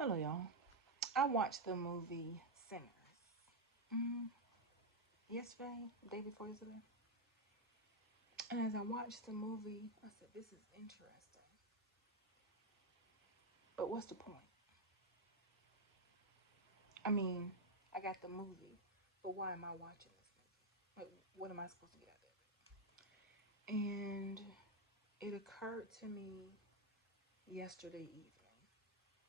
Hello, y'all. I watched the movie Sinners mm, yesterday, day before yesterday. And as I watched the movie, I said, this is interesting. But what's the point? I mean, I got the movie, but why am I watching this movie? Like, what am I supposed to get out of it? And it occurred to me yesterday evening,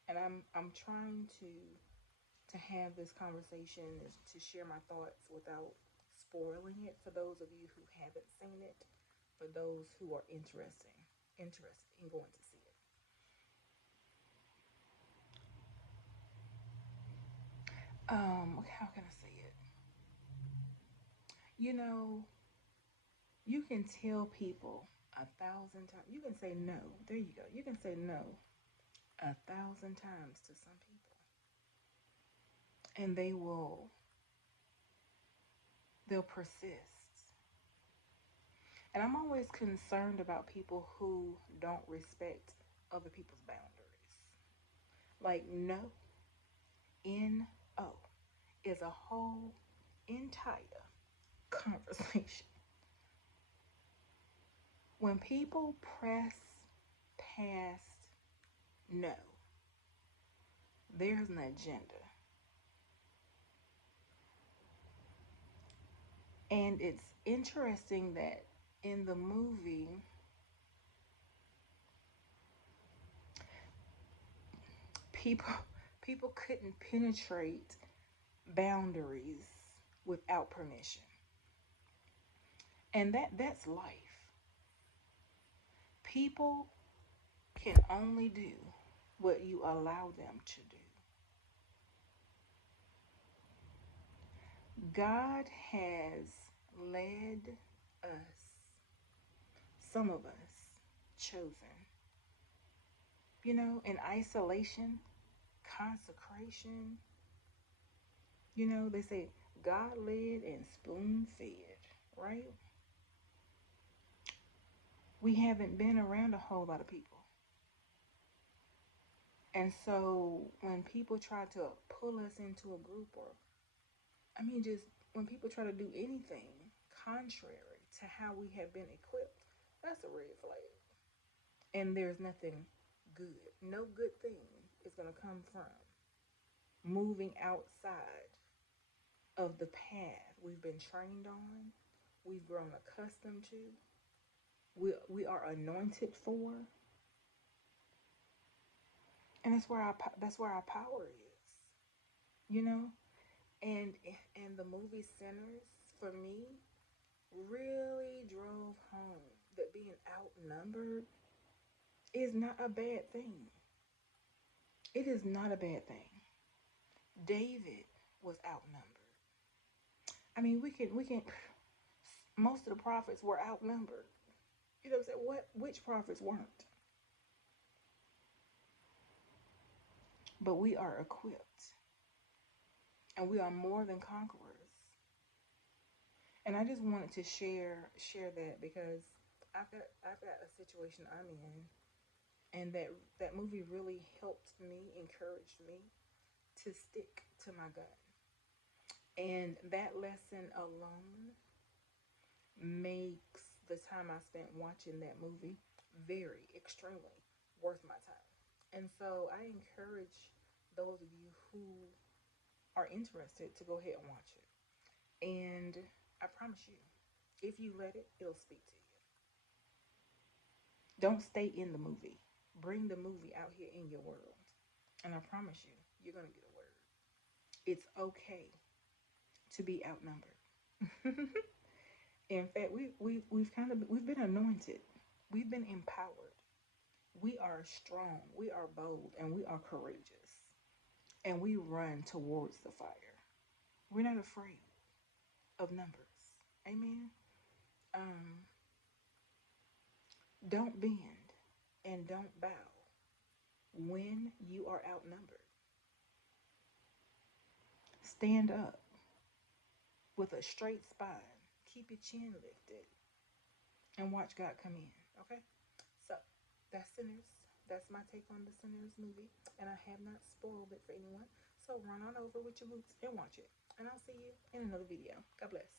and I'm trying to have this conversation, is to share my thoughts without spoiling it for those of you who haven't seen it, for those who are interested in going to see it. How can I say it? You know, you can tell people 1,000 times. You can say no. There you go. You can say no 1,000 times to some people, and they'll persist. And I'm always concerned about people who don't respect other people's boundaries. Like no, no is a whole entire conversation. When people press past no, there's an agenda. And it's interesting that in the movie, people people couldn't penetrate boundaries without permission. And that's life. People can only do what you allow them to do. God has led us, some of us, chosen, in isolation, consecration. They say God led and spoon fed, right? We haven't been around a whole lot of people. And so when people try to pull us into a group, or, I mean, just when people try to do anything contrary to how we have been equipped, that's a red flag. And there's nothing good. No good thing is going to come from moving outside of the path we've been trained on, we've grown accustomed to, we are anointed for, and that's where our power is, you know. And the movie Sinners, for me, really drove home that being outnumbered is not a bad thing. It is not a bad thing. David was outnumbered. I mean, we can. Most of the prophets were outnumbered. You know what I'm saying? Which prophets weren't? But we are equipped, and we are more than conquerors. And I just wanted to share that because I've got a situation I'm in, and that movie really helped me, encouraged me to stick to my gun. And that lesson alone makes the time I spent watching that movie very extremely worth my time. And so I encourage those of you who are interested to go ahead and watch it. And I promise you, if you let it, it'll speak to you. Don't stay in the movie. Bring the movie out here in your world. And I promise you, you're going to get a word. It's okay to be outnumbered. In fact, we've been anointed. We've been empowered. We are strong, we are bold, and we are courageous. And we run towards the fire. We're not afraid of numbers. Amen. Um, don't bend and don't bow when you are outnumbered. Stand up with a straight spine. Keep your chin lifted and watch God come in. Okay? So that's Sinners. that's my take on the Sinners movie, and I have not spoiled it for anyone. So run on over with your boots and watch it. And I'll see you in another video. God bless.